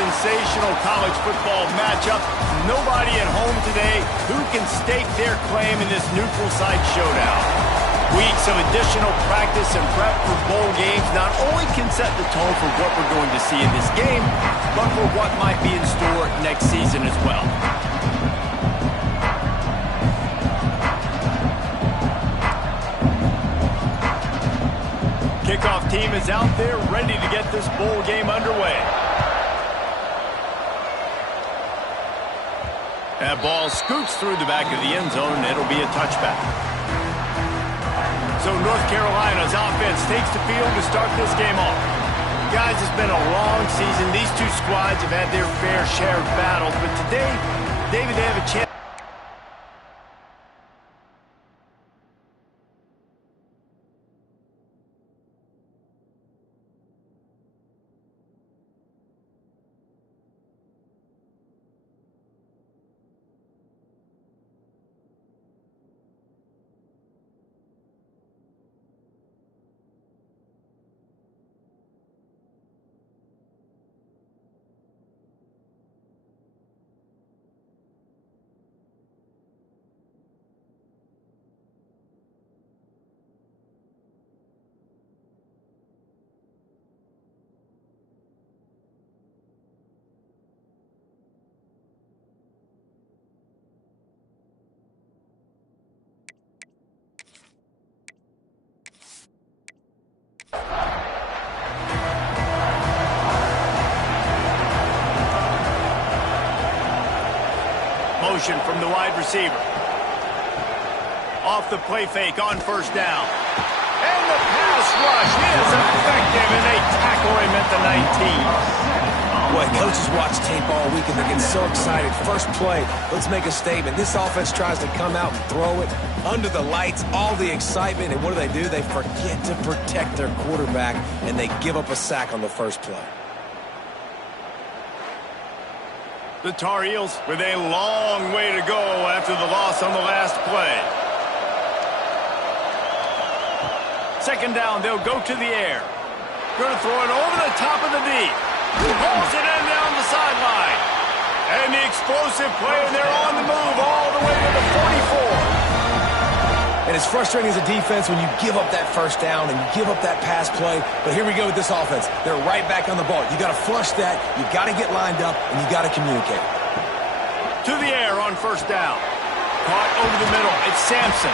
sensational college football matchup. Nobody at home today who can stake their claim in this neutral site showdown. Weeks of additional practice and prep for bowl games not only can set the tone for what we're going to see in this game, but for what might be in store next season as well. Kickoff team is out there ready to get this bowl game underway. That ball scoots through the back of the end zone, and it'll be a touchback. So North Carolina's offense takes the field to start this game off. Guys, it's been a long season. These two squads have had their fair share of battles, but today, David, they have a chance. Motion from the wide receiver. Off the play fake on first down. And the pass rush is effective, and they tackle him at the 19. Boy, coaches watch tape all week, and they get so excited. First play, let's make a statement. This offense tries to come out and throw it under the lights, all the excitement, and what do? They forget to protect their quarterback, and they give up a sack on the first play. The Tar Heels with a long way to go after the loss on the last play. Second down, they'll go to the air. Going to throw it over the top of the deep. Hauls it in down the sideline. And the explosive play, and they're on the move all the way to the 44. And it's frustrating as a defense when you give up that first down and you give up that pass play. But here we go with this offense. They're right back on the ball. You got to flush that. You got to get lined up, and you got to communicate. To the air on first down. Caught over the middle. It's Sampson.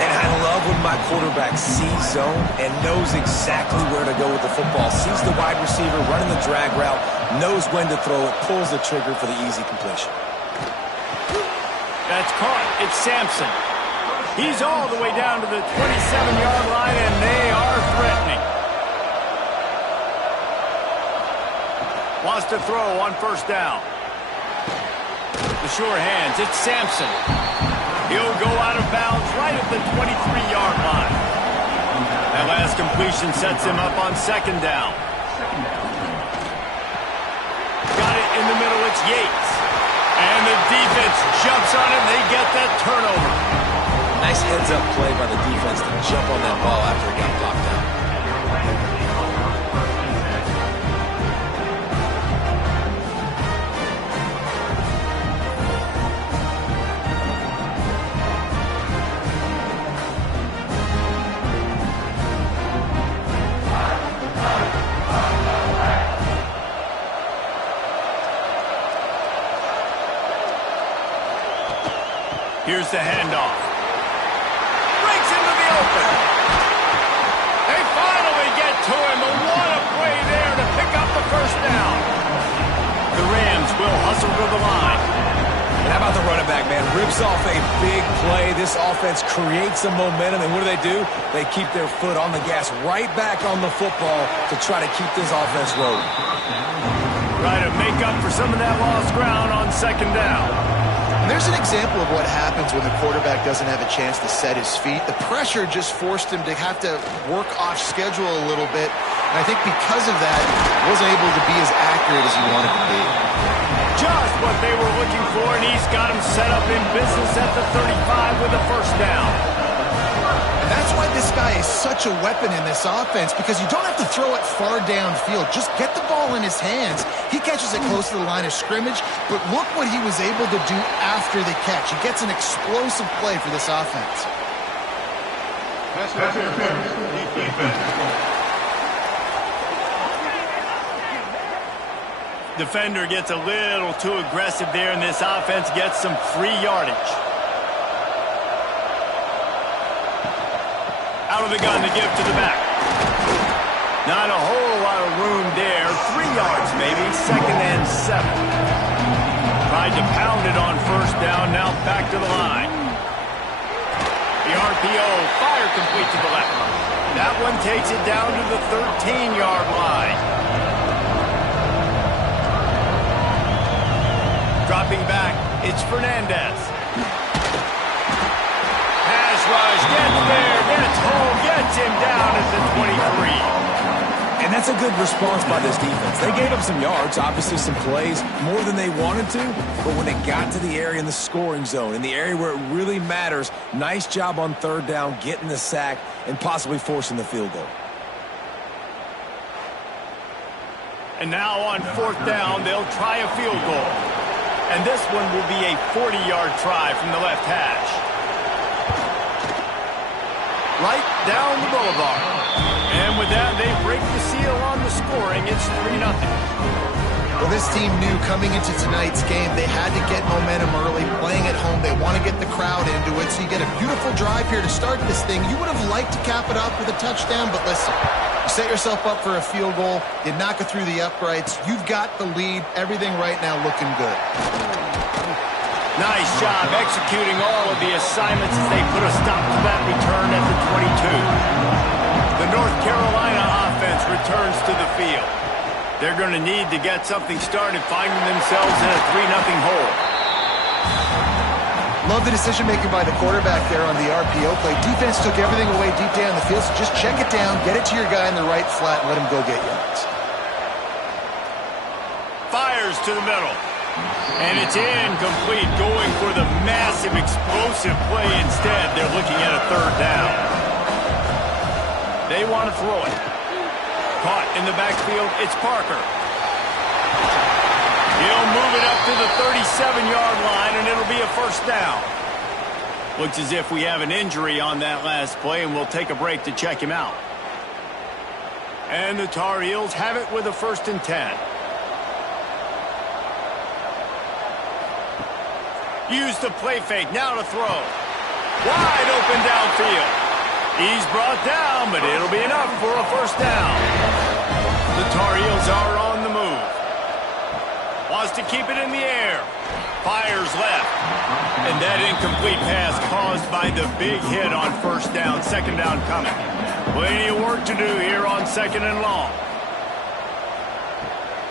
And I love when my quarterback sees zone and knows exactly where to go with the football. Sees the wide receiver running the drag route, knows when to throw it, pulls the trigger for the easy completion. That's caught. It's Sampson. He's all the way down to the 27-yard line, and they are threatening. Wants to throw on first down. The sure hands. It's Sampson. He'll go out of bounds right at the 23-yard line. That last completion sets him up on second down. Got it in the middle. It's Yates. And the defense jumps on it. They get that turnover. Nice heads-up play by the defense to jump on that ball after it got blocked out. Here's the handoff. Breaks into the open. They finally get to him, and what a play there to pick up the first down. The Rams will hustle to the line. And how about the running back, man? Rips off a big play. This offense creates some momentum, and what do? They keep their foot on the gas right back on the football to try to keep this offense rolling. Try to make up for some of that lost ground on second down. There's an example of what happens when the quarterback doesn't have a chance to set his feet. The pressure just forced him to have to work off schedule a little bit. And I think because of that, he wasn't able to be as accurate as he wanted to be. Just what they were looking for, and he's got him set up in business at the 35 with the first down. That's why this guy is such a weapon in this offense, because you don't have to throw it far downfield. Just get the ball in his hands. He catches it close to the line of scrimmage, but look what he was able to do after the catch. He gets an explosive play for this offense. Defender gets a little too aggressive there, and this offense gets some free yardage. Out of the gun to give to the back. Not a whole lot of room there. 3 yards maybe. 2nd and 7. Tried to pound it on first down. Now back to the line. The RPO. Fire complete to the left. That one takes it down to the 13-yard line. Dropping back. It's Fernandez. Pass rush. Gets there. Gets home. Gets him down at the 23. And that's a good response by this defense. They gave up some yards, obviously some plays, more than they wanted to, but when they got to the area in the scoring zone, in the area where it really matters, nice job on 3rd down, getting the sack, and possibly forcing the field goal. And now on 4th down, they'll try a field goal. And this one will be a 40-yard try from the left hash. Right down the boulevard. And with that, they break the seal on the scoring. It's 3-0. Well, this team knew coming into tonight's game they had to get momentum early, playing at home. They want to get the crowd into it, so you get a beautiful drive here to start this thing. You would have liked to cap it up with a touchdown, but listen, you set yourself up for a field goal, you knock it through the uprights, you've got the lead, everything right now looking good. Nice job executing all of the assignments as they put a stop to that return at the 22. The North Carolina offense returns to the field. They're going to need to get something started, finding themselves in a 3-0 hole. Love the decision-making by the quarterback there on the RPO play. Defense took everything away deep down the field, so just check it down, get it to your guy in the right flat, and let him go get yards. Fires to the middle. And it's incomplete, going for the massive explosive play instead. They're looking at a 3rd down. They want to throw it. Caught in the backfield, it's Parker. He'll move it up to the 37-yard line, and it'll be a 1st down. Looks as if we have an injury on that last play, and we'll take a break to check him out. And the Tar Heels have it with a 1st and 10. Use the play fake, now to throw. Wide open downfield. He's brought down, but it'll be enough for a 1st down. The Tar Heels are on the move. Wants to keep it in the air. Fires left. And that incomplete pass caused by the big hit on 1st down. 2nd down coming. Plenty of work to do here on 2nd and long.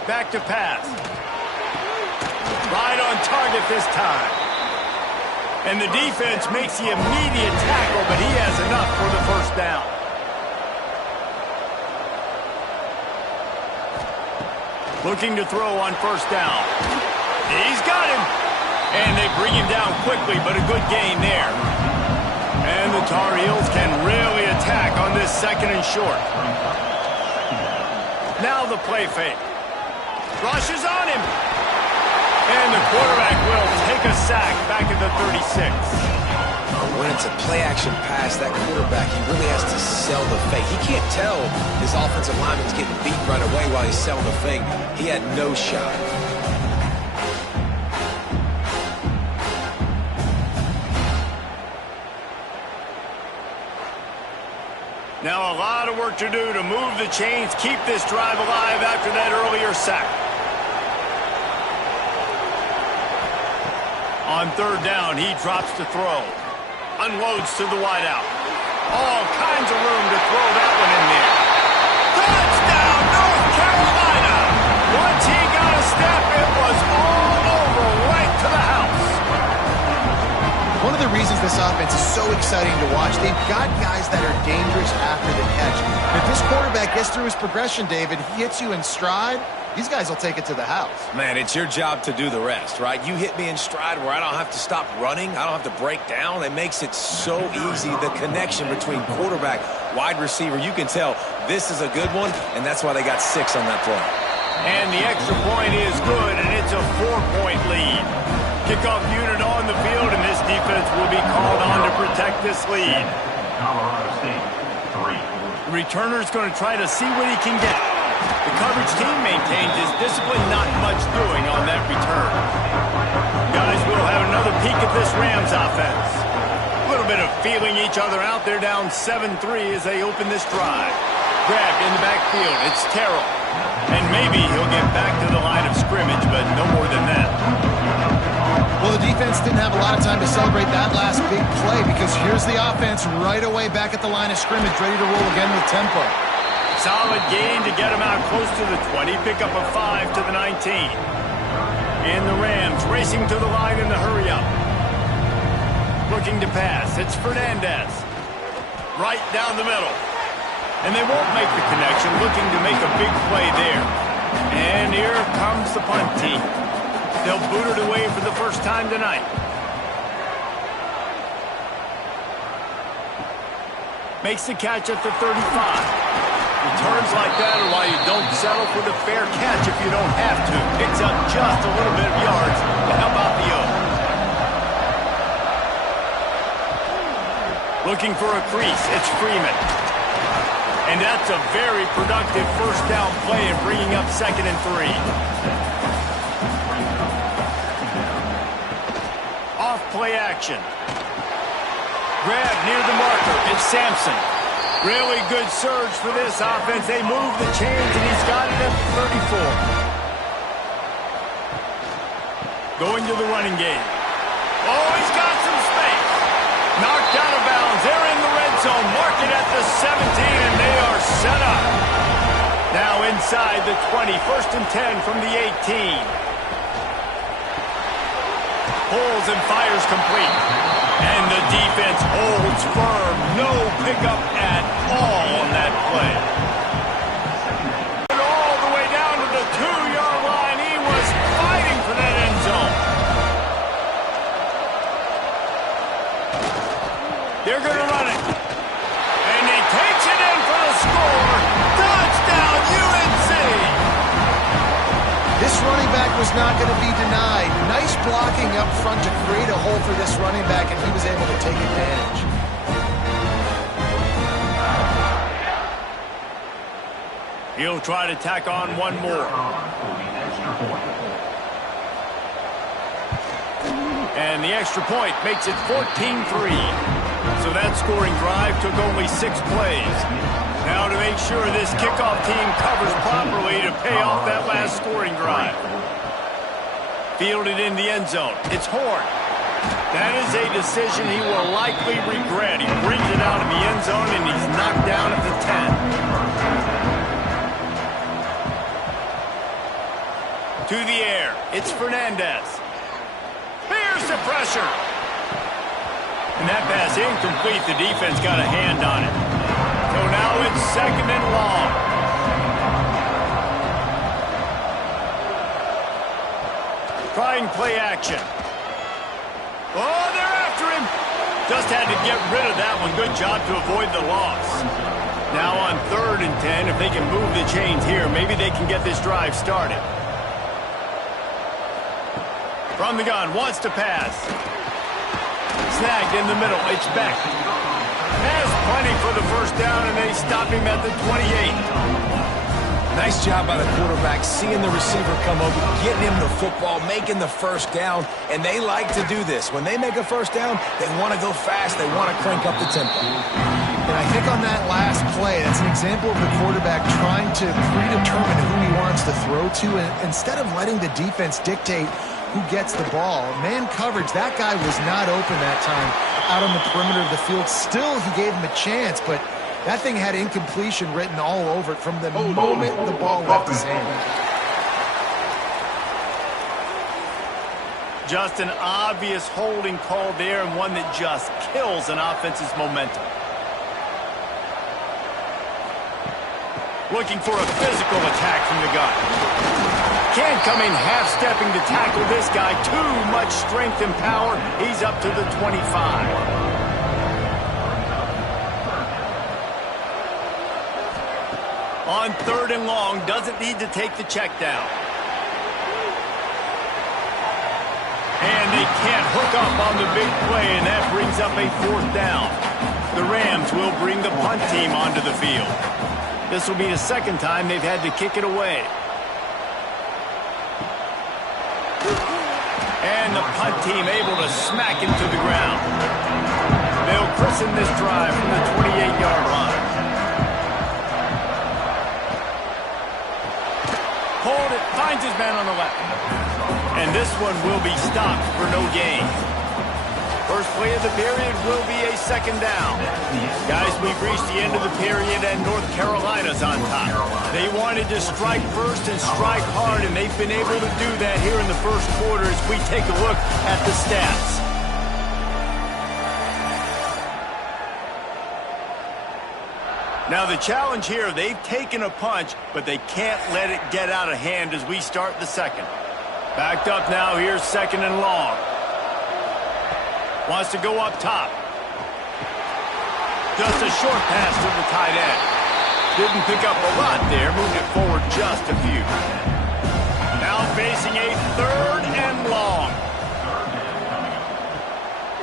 Back to pass. Right on target this time. And the defense makes the immediate tackle, but he has enough for the 1st down. Looking to throw on 1st down. He's got him. And they bring him down quickly, but a good gain there. And the Tar Heels can really attack on this 2nd and short. Now the play fake. Rushes on him. And the quarterback will take a sack back at the 36. When it's a play-action pass, that quarterback, he really has to sell the fake. He can't tell his offensive lineman's getting beat right away while he's selling the fake. He had no shot. Now a lot of work to do to move the chains, keep this drive alive after that earlier sack. On 3rd down, he drops to throw. Unloads to the wideout. All kinds of room to throw that one in there. Touchdown, North Carolina! Once he got a step, it was all over, right to the house. One of the reasons this offense is so exciting to watch, they've got guys that are dangerous after the catch. If this quarterback gets through his progression, David, he hits you in stride, these guys will take it to the house. Man, it's your job to do the rest, right? You hit me in stride where I don't have to stop running. I don't have to break down. It makes it so easy, the connection between quarterback, wide receiver. You can tell this is a good one, and that's why they got 6 on that play. And the extra point is good, and it's a 4-point lead. Kickoff unit on the field, and this defense will be called on to protect this lead. Colorado State, 3. The returner's going to try to see what he can get. The coverage team maintains his discipline, not much doing on that return. Guys, we'll have another peek at this Rams offense. A little bit of feeling each other out. They're down 7-3 as they open this drive. Grabbed in the backfield. It's Terrell. And maybe he'll get back to the line of scrimmage, but no more than that. Well, the defense didn't have a lot of time to celebrate that last big play because here's the offense right away back at the line of scrimmage, ready to roll again with tempo. Solid gain to get him out close to the 20. Pick up a 5 to the 19. And the Rams racing to the line in the hurry-up. Looking to pass. It's Fernandez. Right down the middle. And they won't make the connection. Looking to make a big play there. And here comes the punt team. They'll boot it away for the first time tonight. Makes the catch at the 35. Returns like that are why you don't settle for the fair catch if you don't have to. Picks up just a little bit of yards to help out the O. Looking for a crease. It's Freeman. And that's a very productive first down play and bringing up 2nd and 3. Off play action. Grab near the marker. It's Sampson. Really good surge for this offense. They move the chains, and he's got it at 34. Going to the running game. Oh, he's got some space. Knocked out of bounds. They're in the red zone. Mark it at the 17, and they are set up. Now inside the 20. 1st and 10 from the 18. Pulls and fires complete. And the defense holds firm. No pickup at all on that play. All the way down to the 2-yard line. He was fighting for that end zone. They're going to run it. And he takes it in for the score. Touchdown, UNC! This running back was not going to be denied. Nice blocking up front to create a hole for this running back, and he was able to take advantage. He'll try to tack on one more. And the extra point makes it 14-3. So that scoring drive took only 6 plays. Now to make sure this kickoff team covers properly to pay off that last scoring drive. Fielded in the end zone. It's Horn. That is a decision he will likely regret. He brings it out of the end zone, and he's knocked down at the 10. To the air. It's Fernandez. Here's the pressure. And that pass incomplete. The defense got a hand on it. So now it's 2nd and long. Trying play action. Oh, they're after him. Just had to get rid of that one. Good job to avoid the loss. Now on 3rd and 10, if they can move the chains here, maybe they can get this drive started. From the gun, wants to pass. Snagged in the middle. It's Beck. Has plenty for the first down, and they stop him at the 28. Nice job by the quarterback, seeing the receiver come over, getting him the football, making the first down, and they like to do this. When they make a first down, they want to go fast. They want to crank up the tempo. And I think on that last play, that's an example of the quarterback trying to predetermine who he wants to throw to, and instead of letting the defense dictate who gets the ball. Man coverage, that guy was not open that time out on the perimeter of the field. Still, he gave him a chance, but that thing had incompletion written all over it from the moment the ball left his hand. Just an obvious holding call there, and one that just kills an offense's momentum. Looking for a physical attack from the gun. can't come in half-stepping to tackle this guy. Too much strength and power. He's up to the 25. On 3rd and long, doesn't need to take the check down. And they can't hook up on the big play, and that brings up a 4th down. The Rams will bring the punt team onto the field. This will be the 2nd time they've had to kick it away. And the punt team able to smack him to the ground. They'll christen this drive from the 28-yard line. Hold it, finds his man on the left. And this one will be stopped for no gain. First play of the period will be a 2nd down. Guys, we've reached the end of the period and North Carolina's on top. They wanted to strike first and strike hard, and they've been able to do that here in the first quarter as we take a look at the stats. Now the challenge here, they've taken a punch, but they can't let it get out of hand as we start the 2nd. Backed up now, here's 2nd and long. Wants to go up top. Just a short pass to the tight end. Didn't pick up a lot there, moved it forward just a few. Now facing a 3rd and long.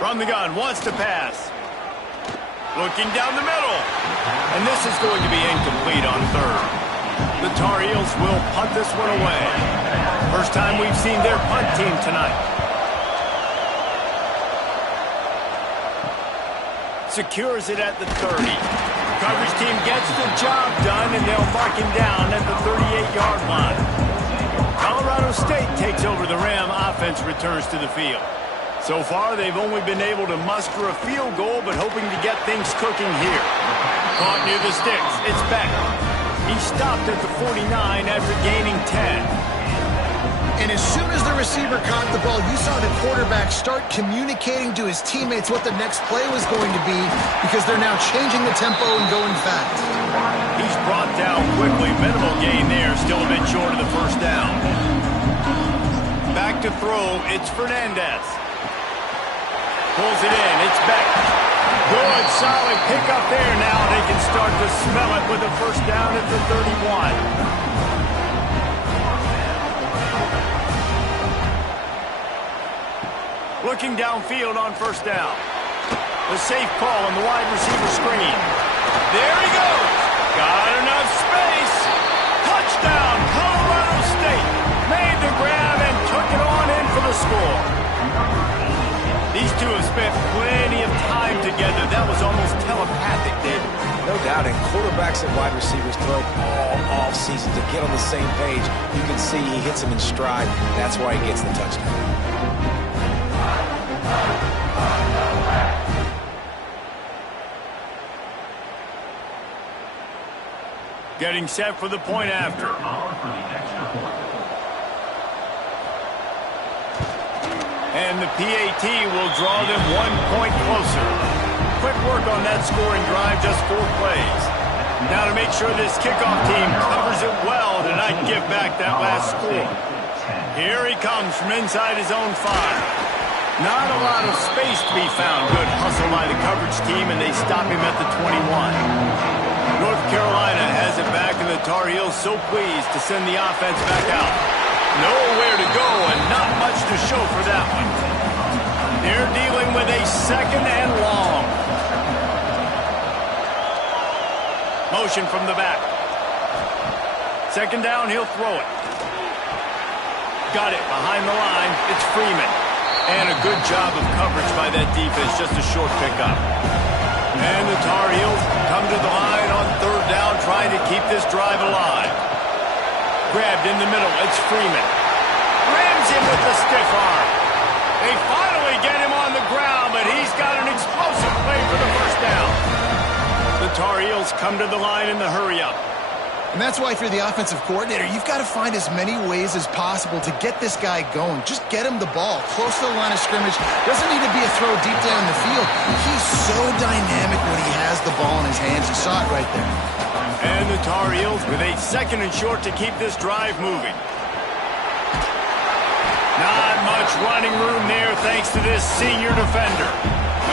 From the gun, wants to pass. Looking down the middle. And this is going to be incomplete on 3rd. The Tar Heels will punt this one away. First time we've seen their punt team tonight. Secures it at the 30. Coverage team gets the job done, and they'll mark him down at the 38-yard line. Colorado State takes over. The Ram offense returns to the field. So far, they've only been able to muster a field goal, but hoping to get things cooking here. Caught near the sticks. It's Beck. He stopped at the 49 after gaining 10. And as soon as the receiver caught the ball, you saw the quarterback start communicating to his teammates what the next play was going to be, because they're now changing the tempo and going fast. He's brought down quickly. Minimal gain there. Still a bit short of the 1st down. Back to throw. It's Fernandez. Pulls it in. It's Beck. Good, solid pickup there now. They can start to smell it with a 1st down at the 31. Looking downfield on 1st down. The safe call on the wide receiver screen. There he goes. Got enough space. Touchdown, Colorado State. Made the grab and took it on in for the score. These two have spent plenty of time together. That was almost telepathic, David. No doubt, and quarterbacks and wide receivers throw all off-season to get on the same page. You can see he hits him in stride. That's why he gets the touchdown. Getting set for the point after. And the PAT will draw them 1 point closer. Quick work on that scoring drive, just 4 plays. Now to make sure this kickoff team covers it well to not give back that last score. Here he comes from inside his own 5. Not a lot of space to be found. Good hustle by the coverage team, and they stop him at the 21. North Carolina has it back, and the Tar Heels so pleased to send the offense back out. Nowhere to go, and not much to show for that one. They're dealing with a 2nd and long. Motion from the back. 2nd down, he'll throw it. Got it behind the line. It's Freeman. And a good job of coverage by that defense, just a short pickup. And the Tar Heels come to the line on 3rd down, trying to keep this drive alive. Grabbed in the middle, it's Freeman. Rams him with the stiff arm. They finally get him on the ground, but he's got an explosive play for the 1st down. The Tar Heels come to the line in the hurry-up. And that's why, if you're the offensive coordinator, you've got to find as many ways as possible to get this guy going. Just get him the ball close to the line of scrimmage. Doesn't need to be a throw deep down the field. He's so dynamic when he has the ball in his hands. You saw it right there. And the Tar Heels with a 2nd and short to keep this drive moving. running room there thanks to this senior defender.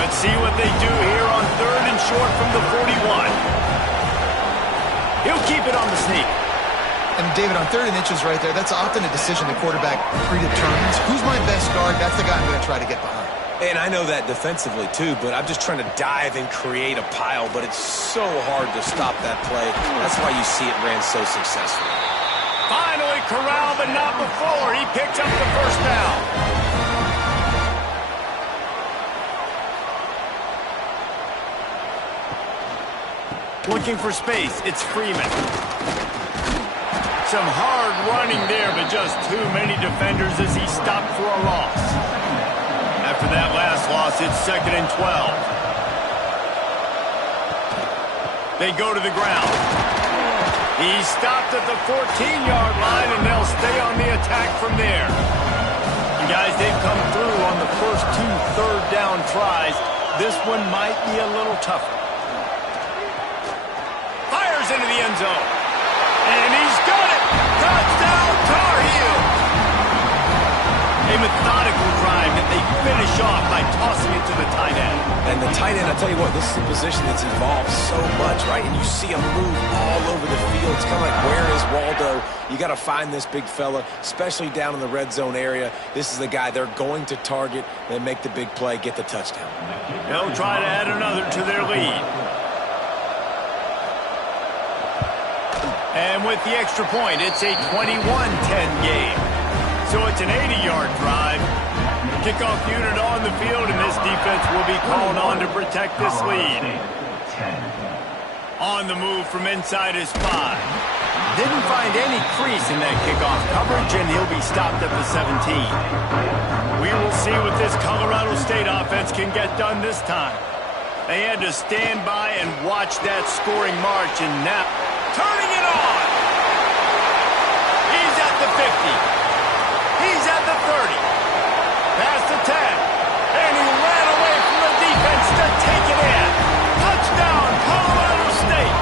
Let's see what they do here on 3rd and short from the 41. He'll keep it on the sneak. And David, on 3rd and inches right there, that's often a decision the quarterback predetermines. Who's my best guard? That's the guy I'm going to try to get behind. And I know that defensively, too, but I'm just trying to dive and create a pile, but it's so hard to stop that play. That's why you see it ran so successfully. Finally corralled, but not before. He picks up the first down. Looking for space. It's Freeman. Some hard running there, but just too many defenders as he stopped for a loss. After that last loss, it's 2nd and 12. They go to the ground. He stopped at the 14-yard line, and they'll stay on the attack from there. And guys, they've come through on the first 2 third-down tries. This one might be a little tougher. Fires into the end zone. And he's got it! Touchdown, Tar Heels! A methodical drive that they finish off by tossing it to the tight end. And the tight end, I tell you what, this is a position that's evolved so much, right? And you see him move all over the field. It's kind of like, where is Waldo? You got to find this big fella, especially down in the red zone area. This is the guy they're going to target. They make the big play, get the touchdown. They'll try to add another to their lead. And with the extra point, it's a 21-10 game. So it's an 80-yard drive. Kickoff unit on the field, and this defense will be called on to protect this lead. On the move from inside his 5. Didn't find any crease in that kickoff coverage, and he'll be stopped at the 17. We will see what this Colorado State offense can get done this time. They had to stand by and watch that scoring march, and now turning it on. He's at the 50. He's at the 30. Past the 10. And he ran away from the defense to take it in. Touchdown, Colorado State.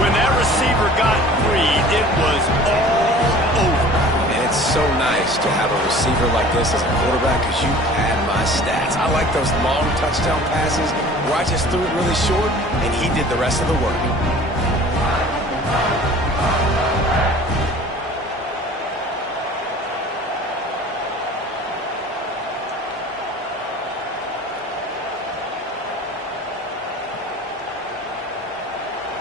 When that receiver got free, it was all over. And it's so nice to have a receiver like this as a quarterback because you had my stats. I like those long touchdown passes where I just threw it really short and he did the rest of the work.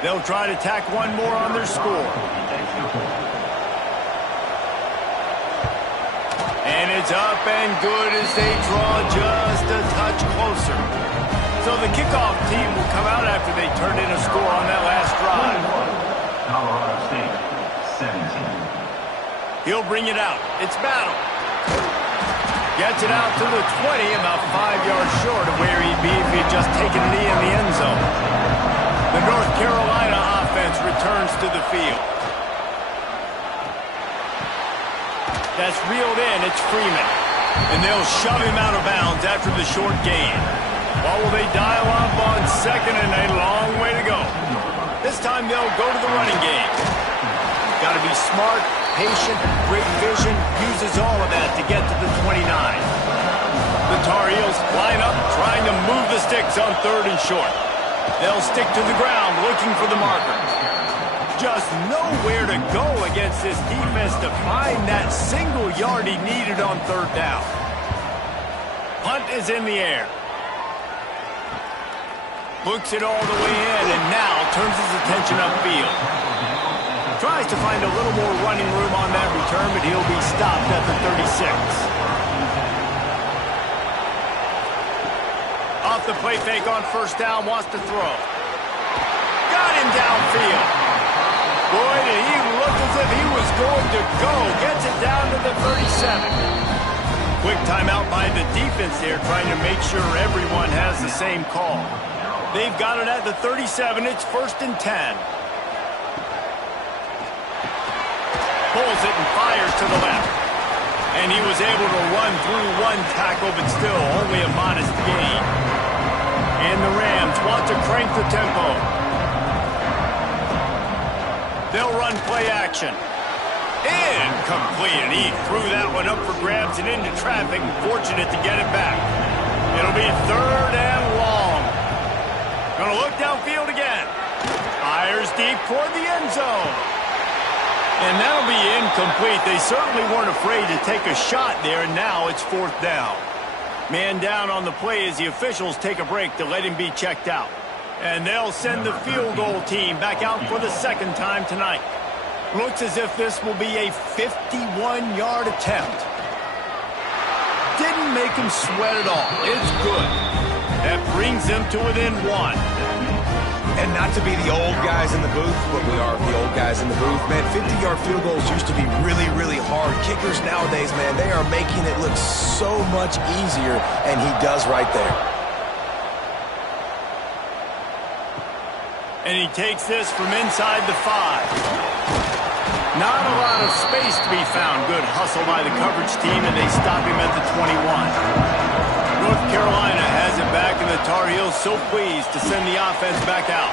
They'll try to tack one more on their score. And it's up and good as they draw just a touch closer. So the kickoff team will come out after they turn in a score on that last drive. Colorado State, 17. He'll bring it out. It's Battle. Gets it out to the 20, about 5 yards short of where he'd be if he'd just taken a knee in the end zone. The North Carolina offense returns to the field. That's reeled in. It's Freeman. And they'll shove him out of bounds after the short gain. Or will they dial up on 2nd and a long way to go? This time they'll go to the running game. Got to be smart, patient, great vision, uses all of that to get to the 29. The Tar Heels line up, trying to move the sticks on 3rd and short. They'll stick to the ground, looking for the markers. Just nowhere to go against this defense to find that single yard he needed on 3rd down. Punt is in the air. Looks it all the way in, and now turns his attention upfield. Tries to find a little more running room on that return, but he'll be stopped at the 36. Off the play fake on 1st down, wants to throw. Got him downfield. Boy, did he look as if he was going to go. Gets it down to the 37. Quick timeout by the defense there, trying to make sure everyone has the same call. They've got it at the 37. It's 1st and 10. Pulls it and fires to the left. And he was able to run through one tackle, but still only a modest gain. And the Rams want to crank the tempo. They'll run play action. Incomplete, and he threw that one up for grabs and into traffic. Fortunate to get it back. It'll be 3rd and long. Gonna look downfield again. Fires deep toward the end zone. And that'll be incomplete. They certainly weren't afraid to take a shot there, and now it's 4th down. Man down on the play as the officials take a break to let him be checked out. And they'll send the field goal team back out for the 2nd time tonight. Looks as if this will be a 51-yard attempt. Didn't make him sweat at all. It's good. That brings them to within 1. And not to be the old guys in the booth, but we are the old guys in the booth. Man, 50-yard field goals used to be really, really hard. Kickers nowadays, man, they are making it look so much easier, and he does right there. And he takes this from inside the 5. Not a lot of space to be found. Good hustle by the coverage team, and they stop him at the 21. North Carolina has it back, and the Tar Heels so pleased to send the offense back out.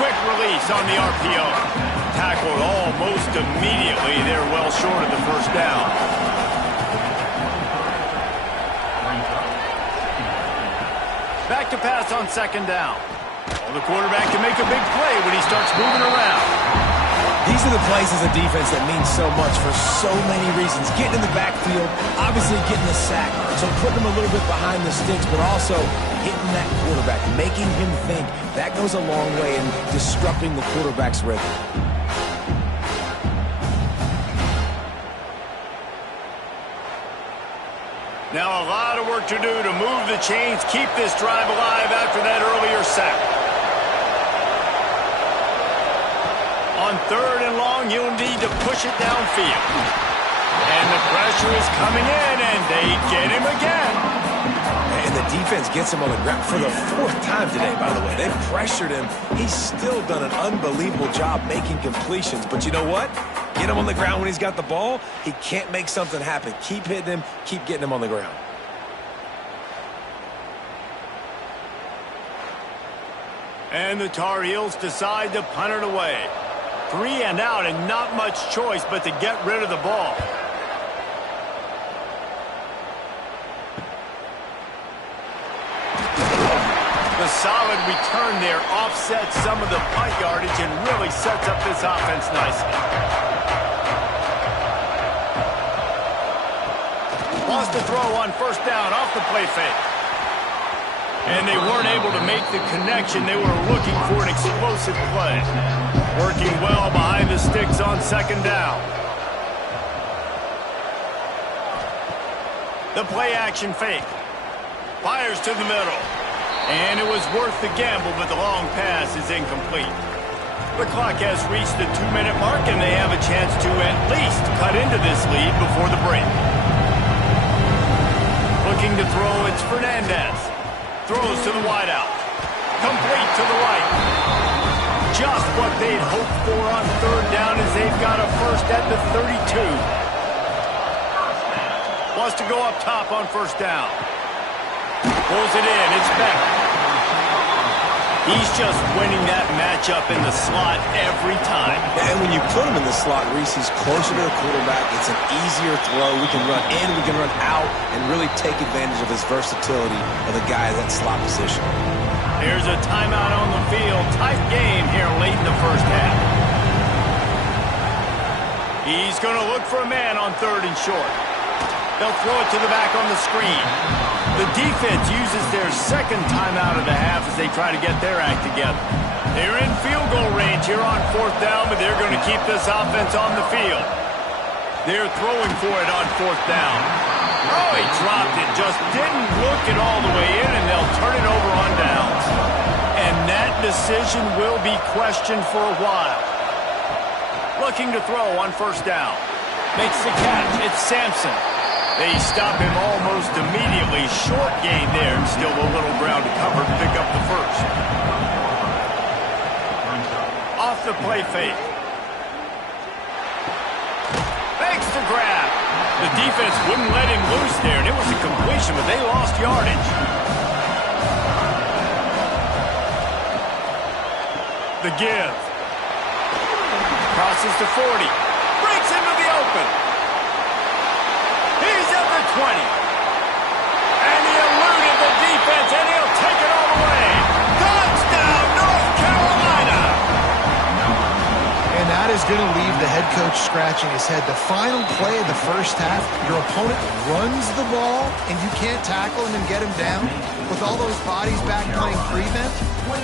Quick release on the RPO. Tackled almost immediately. They're well short of the 1st down. Back to pass on 2nd down. Well, the quarterback can make a big play when he starts moving around. These are the plays as a defense that mean so much for so many reasons. Getting in the backfield, obviously getting the sack, so putting him a little bit behind the sticks, but also hitting that quarterback, making him think. That goes a long way in disrupting the quarterback's rhythm. Now a lot of work to do to move the chains, keep this drive alive after that earlier sack. On 3rd and long, you'll need to push it downfield. And the pressure is coming in, and they get him again. And the defense gets him on the ground for the 4th time today, by the way. They've pressured him. He's still done an unbelievable job making completions. But you know what? Get him on the ground when he's got the ball. He can't make something happen. Keep hitting him. Keep getting him on the ground. And the Tar Heels decide to punt it away. 3 and out, and not much choice but to get rid of the ball. The solid return there offsets some of the punt yardage and really sets up this offense nicely. Lost the throw on 1st down off the play fake. And they weren't able to make the connection. They were looking for an explosive play. Working well behind the sticks on 2nd down. The play action fake. Fires to the middle. And it was worth the gamble, but the long pass is incomplete. The clock has reached the 2-minute mark, and they have a chance to at least cut into this lead before the break. Looking to throw, it's Fernandez. Throws to the wideout. Complete to the right. Just what they'd hoped for on 3rd down as they've got a 1st at the 32. Wants to go up top on 1st down. Pulls it in. It's Beck. He's just winning that matchup in the slot every time. And when you put him in the slot, Reese, he's closer to the quarterback. It's an easier throw. We can run in, we can run out, and really take advantage of his versatility of the guy in that slot position. There's a timeout on the field. Tight game here late in the 1st half. He's going to look for a man on 3rd and short. They'll throw it to the back on the screen. The defense uses their 2nd timeout of the half as they try to get their act together. They're in field goal range here on 4th down, but they're going to keep this offense on the field. They're throwing for it on 4th down. Oh, he dropped it. Just didn't look it all the way in, and they'll turn it over on downs. And that decision will be questioned for a while. Looking to throw on 1st down. Makes the catch. It's Sampson. They stop him almost immediately. Short gain there. Still a little ground to cover to pick up the 1st. Off the play fake. Fakes the grab. The defense wouldn't let him loose there, and it was a completion, but they lost yardage. The give. Crosses to 40. Breaks into the open. He's at the 20. And he eluded the defense, and he'll take it all the way. Touchdown, North Carolina! And that is going to leave the head coach scratching his head. The final play of the first half, your opponent runs the ball, and you can't tackle him and get him down with all those bodies back playing prevent.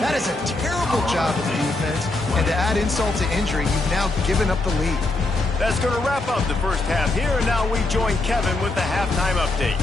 That is a terrible job of the defense. And to add insult to injury, you've now given up the lead. That's going to wrap up the first half here, and now we join Kevin with the halftime update.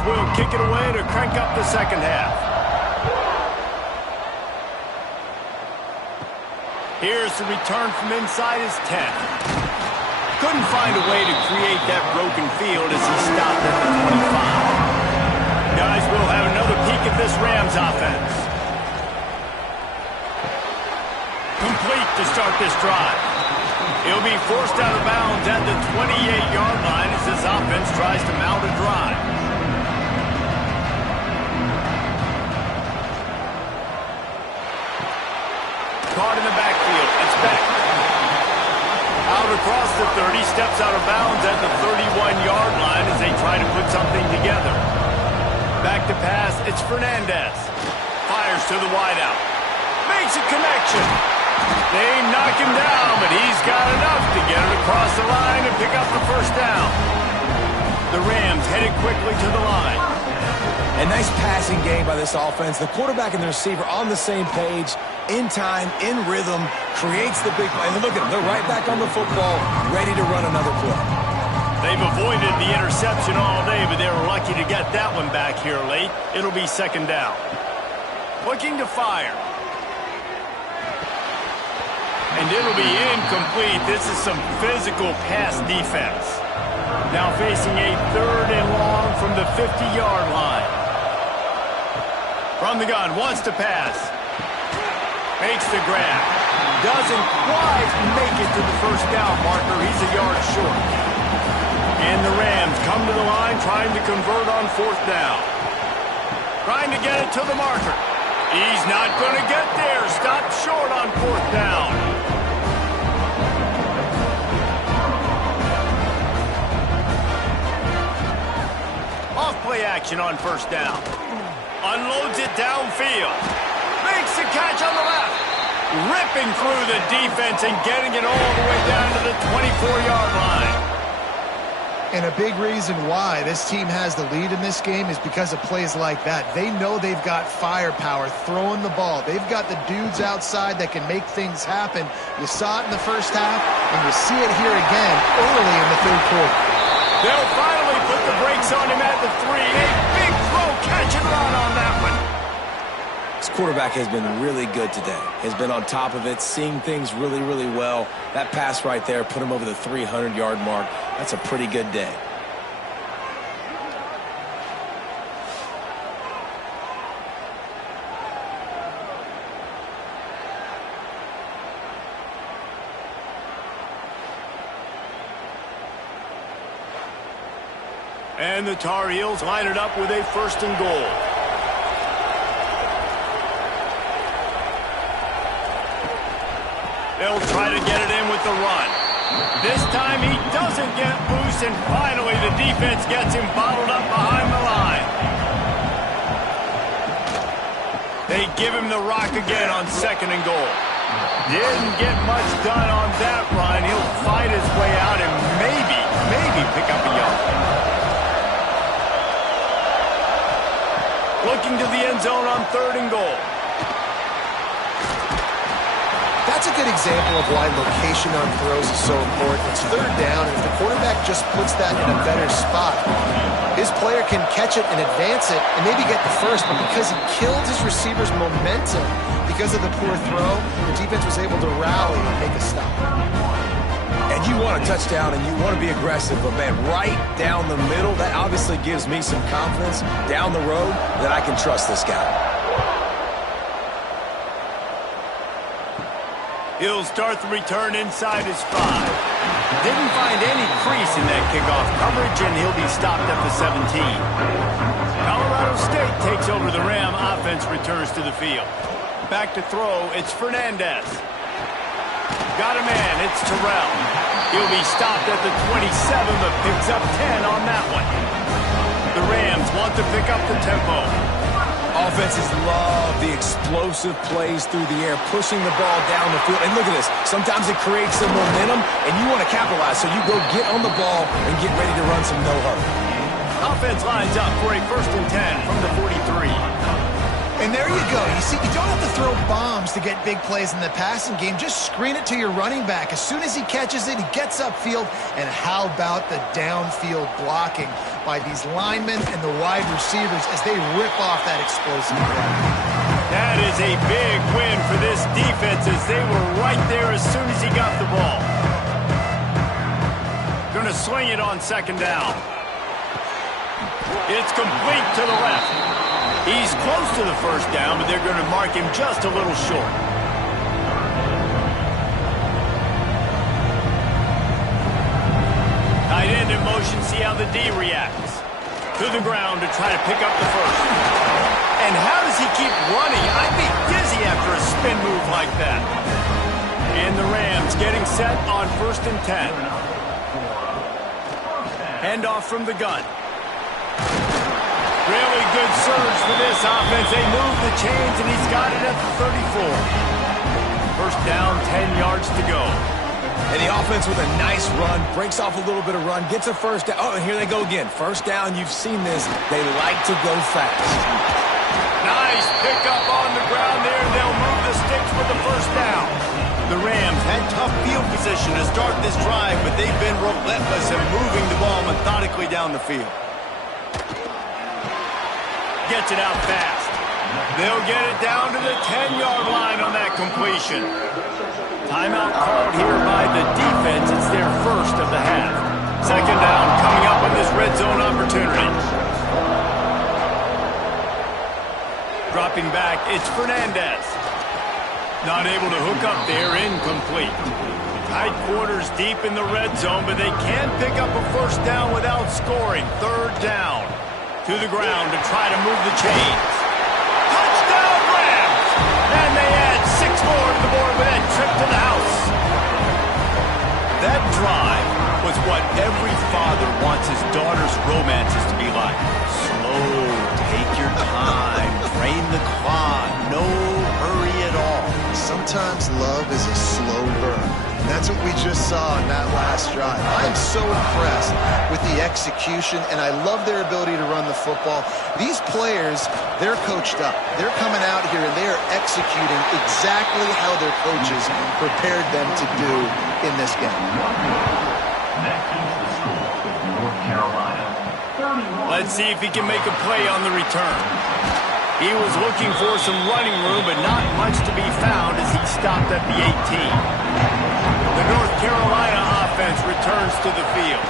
Will kick it away to crank up the second half. Here's the return from inside his 10. Couldn't find a way to create that broken field as he stopped at the 25. Guys, we'll have another peek at this Rams offense. Complete to start this drive. He'll be forced out of bounds at the 28-yard line as this offense tries to mount a drive. Caught in the backfield. It's back. Out across the 30, steps out of bounds at the 31-yard line as they try to put something together. Back to pass. It's Fernandez. Fires to the wideout. Makes a connection. They knock him down, but he's got enough to get it across the line and pick up the first down. The Rams headed quickly to the line. A nice passing game by this offense. The quarterback and the receiver on the same page, in time, in rhythm, creates the big play. And look at them. They're right back on the football, ready to run another play. They've avoided the interception all day, but they were lucky to get that one back here late. It'll be second down. Looking to fire. And it'll be incomplete. This is some physical pass defense. Now facing a 3rd and long from the 50-yard line. From the gun, wants to pass. Makes the grab. Doesn't quite make it to the first down marker. He's a yard short. And the Rams come to the line trying to convert on 4th down. Trying to get it to the marker. He's not going to get there. Stopped short on 4th down. Off-play action on 1st down. Unloads it downfield. Makes the catch on the left. Ripping through the defense and getting it all the way down to the 24-yard line. And a big reason why this team has the lead in this game is because of plays like that. They know they've got firepower throwing the ball. They've got the dudes outside that can make things happen. You saw it in the first half, and you see it here again early in the 3rd quarter. They'll finally put the brakes on him at the 3. A big throw, catch and run on that one. This quarterback has been really good today. Has been on top of it, seeing things really, really well. That pass right there put him over the 300-yard mark. That's a pretty good day. And the Tar Heels line it up with a 1st and goal. They'll try to get it in with the run. This time he doesn't get loose, and finally the defense gets him bottled up behind the line. They give him the rock again on 2nd and goal. Didn't get much done on that run. He'll fight his way out and maybe pick up a yard. Looking to the end zone on 3rd and goal. that's a good example of why location on throws is so important. It's third down, and if the quarterback just puts that in a better spot, his player can catch it and advance it and maybe get the first, but because he killed his receiver's momentum because of the poor throw, the defense was able to rally and make a stop. And you want a touchdown and you want to be aggressive, but man, right down the middle, that obviously gives me some confidence down the road that I can trust this guy. He'll start the return inside his 5. Didn't find any crease in that kickoff coverage, and he'll be stopped at the 17. Colorado State takes over the Ram. Offense returns to the field. Back to throw, it's Fernandez. Got a man, it's Terrell. He'll be stopped at the 27, but picks up 10 on that one. The Rams want to pick up the tempo. Offenses love the explosive plays through the air, pushing the ball down the field. And look at this. Sometimes it creates some momentum, and you want to capitalize. So you go get on the ball and get ready to run some no-huddle. Offense lines up for a 1st and 10 from the 43. And there you go. You see, you don't have to throw bombs to get big plays in the passing game. Just screen it to your running back. As soon as he catches it, he gets upfield. And how about the downfield blocking by these linemen and the wide receivers as they rip off that explosive play? That is a big win for this defense as they were right there as soon as he got the ball. Gonna swing it on 2nd down. It's complete to the left. He's close to the 1st down, but they're going to mark him just a little short. Tight end in motion, see how the D reacts. To the ground to try to pick up the 1st. And how does he keep running? I'd be dizzy after a spin move like that. And the Rams getting set on 1st and 10. Handoff from the gun. Really good surge for this offense. They move the chains, and he's got it at the 34. 1st down, 10 yards to go. And the offense with a nice run, breaks off a little bit of run, gets a 1st down. Oh, and here they go again. 1st down, you've seen this. They like to go fast. Nice pickup on the ground there, and they'll move the sticks for the 1st down. The Rams had tough field position to start this drive, but they've been relentless in moving the ball methodically down the field. Gets it out fast. They'll get it down to the 10-yard line on that completion. Timeout called here by the defense. It's their 1st of the half. 2nd down coming up on this red zone opportunity. Dropping back, it's Fernandez. Not able to hook up there, incomplete. Tight quarters deep in the red zone, but they can pick up a 1st down without scoring. 3rd down. To the ground to try to move the chains. Touchdown Rams! And they add 6 more to the board with that trip to the house. That drive was what every father wants his daughter's romances to be like. Slow, take your time, drain the clock, no hurry at all. Sometimes love is a slow burn. And that's what we just saw in that last drive. I am so impressed with the execution, and I love their ability to run the football. These players, they're coached up. They're coming out here, and they are executing exactly how their coaches prepared them to do in this game. That keeps the score with North Carolina. 31. Let's see if he can make a play on the return. He was looking for some running room, but not much to be found as he stopped at the 18. The North Carolina offense returns to the field.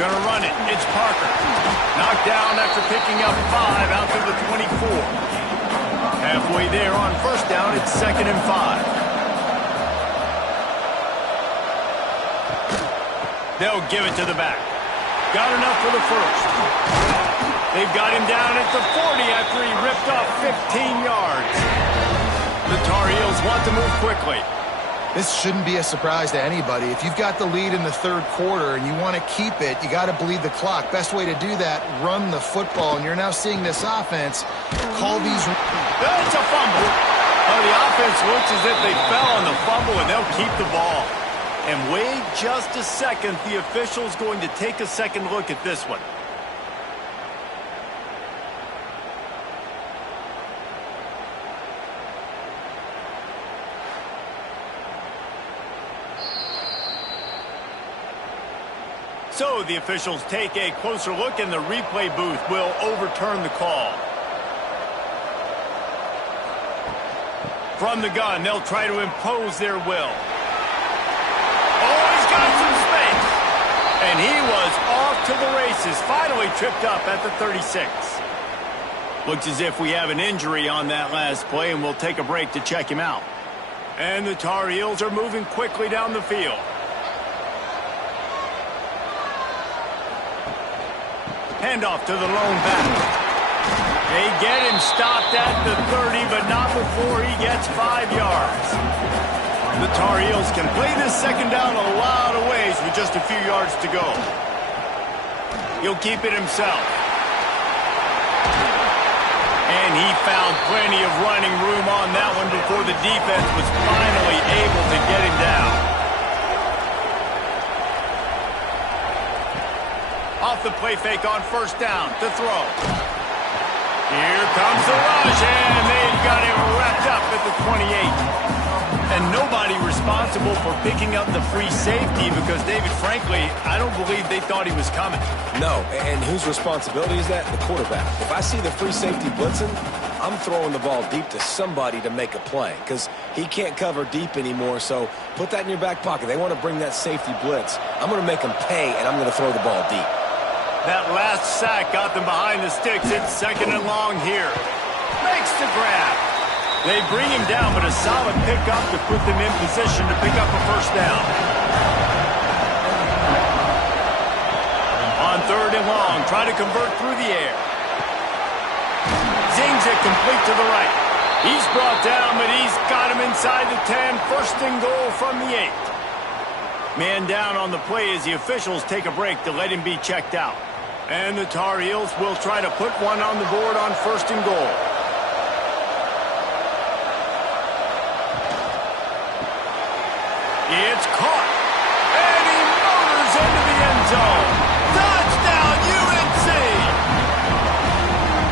Gonna run it. It's Parker. Knocked down after picking up 5 out to the 24. Halfway there on 1st down, it's 2nd and 5. They'll give it to the back. Got enough for the 1st. They've got him down at the 40 after he ripped off 15 yards. The Tar Heels want to move quickly. This shouldn't be a surprise to anybody. If you've got the lead in the 3rd quarter and you want to keep it, you got to bleed the clock. Best way to do that, run the football. And you're now seeing this offense call these. It's a fumble. Oh, the offense looks as if they fell on the fumble, and they'll keep the ball. And wait just a second. The official's going to take a second look at this one. So the officials take a closer look, and the replay booth will overturn the call. From the gun, they'll try to impose their will. Oh, he's got some space. And he was off to the races, finally tripped up at the 36. Looks as if we have an injury on that last play, and we'll take a break to check him out. And the Tar Heels are moving quickly down the field. Handoff to the lone back. They get him stopped at the 30, but not before he gets 5 yards. The Tar Heels can play this second down a lot of ways with just a few yards to go. He'll keep it himself. And he found plenty of running room on that one before the defense was finally able to get him down. Off the play fake on first down to throw. Here comes the rush, and they've got him wrapped up at the 28. And nobody responsible for picking up the free safety because, David, frankly, I don't believe they thought he was coming. No, and whose responsibility is that? The quarterback. If I see the free safety blitzing, I'm throwing the ball deep to somebody to make a play because he can't cover deep anymore, so put that in your back pocket. They want to bring that safety blitz. I'm going to make them pay, and I'm going to throw the ball deep. That last sack got them behind the sticks. It's second and long here. Makes the grab. They bring him down, but a solid pickup to put them in position to pick up a first down. On third and long, try to convert through the air. Zings it complete to the right. He's brought down, but he's got him inside the 10. First and goal from the 8. Man down on the play as the officials take a break to let him be checked out. And the Tar Heels will try to put one on the board on first and goal. It's caught. And he motors into the end zone. Touchdown, UNC!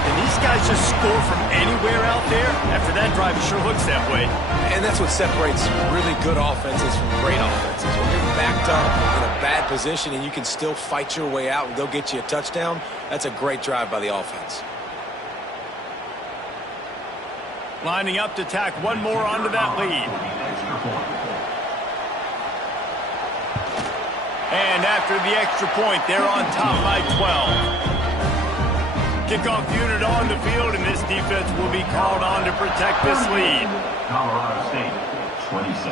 And these guys just score from anywhere out there? After that drive, it sure looks that way. And that's what separates really good offenses from great offenses. When you're backed up in a bad position and you can still fight your way out and go get you a touchdown, that's a great drive by the offense. Lining up to tack one more onto that lead. And after the extra point, they're on top by 12. Kickoff unit on the field, and this defense will be called on to protect this lead. Colorado State, 26.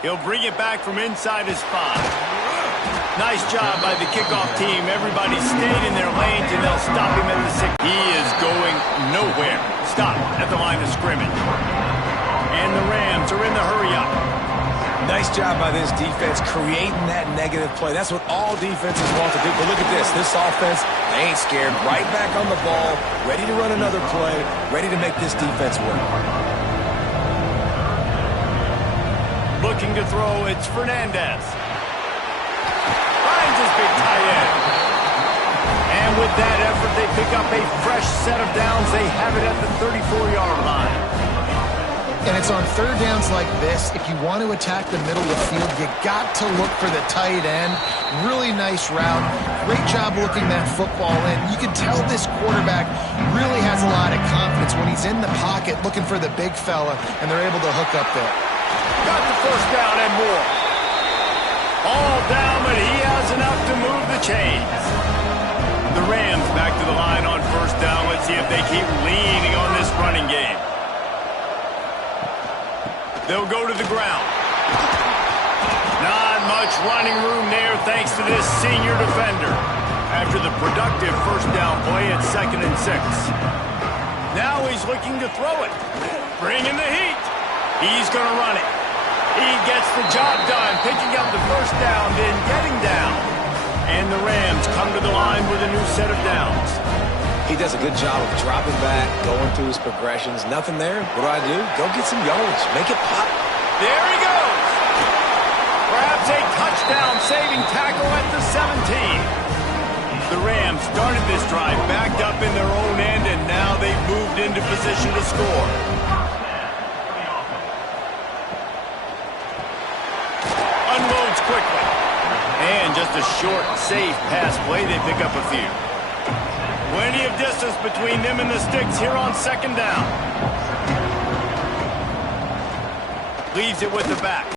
He'll bring it back from inside his 5. Nice job by the kickoff team. Everybody stayed in their lanes, and they'll stop him at the 6. He is going nowhere. Stop at the line of scrimmage. And the Rams are in the hurry-up. Nice job by this defense creating that negative play. That's what all defenses want to do. But look at this. This offense, they ain't scared. Right back on the ball, ready to run another play, ready to make this defense work. Looking to throw, it's Fernandez. Finds his big tight end. And with that effort, they pick up a fresh set of downs. They have it at the 34-yard line. And it's on third downs like this. If you want to attack the middle of the field, you got to look for the tight end. Really nice route. Great job looking that football in. You can tell this quarterback really has a lot of confidence when he's in the pocket looking for the big fella, and they're able to hook up there. Got the first down and more. All down, but he has enough to move the chains. The Rams back to the line on first down. Let's see if they keep leaning on this running game. They'll go to the ground. Not much running room there thanks to this senior defender. After the productive first down play at 2nd and 6. Now he's looking to throw it. Bringing the heat. He's going to run it. He gets the job done, picking up the first down, then getting down. And the Rams come to the line with a new set of downs. He does a good job of dropping back, going through his progressions. Nothing there. What do? Go get some yardage. Make it pop. There he goes. Grabs a touchdown-saving tackle at the 17. The Rams started this drive backed up in their own end, and now they've moved into position to score. Unloads quickly. And just a short, safe pass play, they pick up a few. Plenty of distance between them and the sticks here on second down. Leaves it with the back.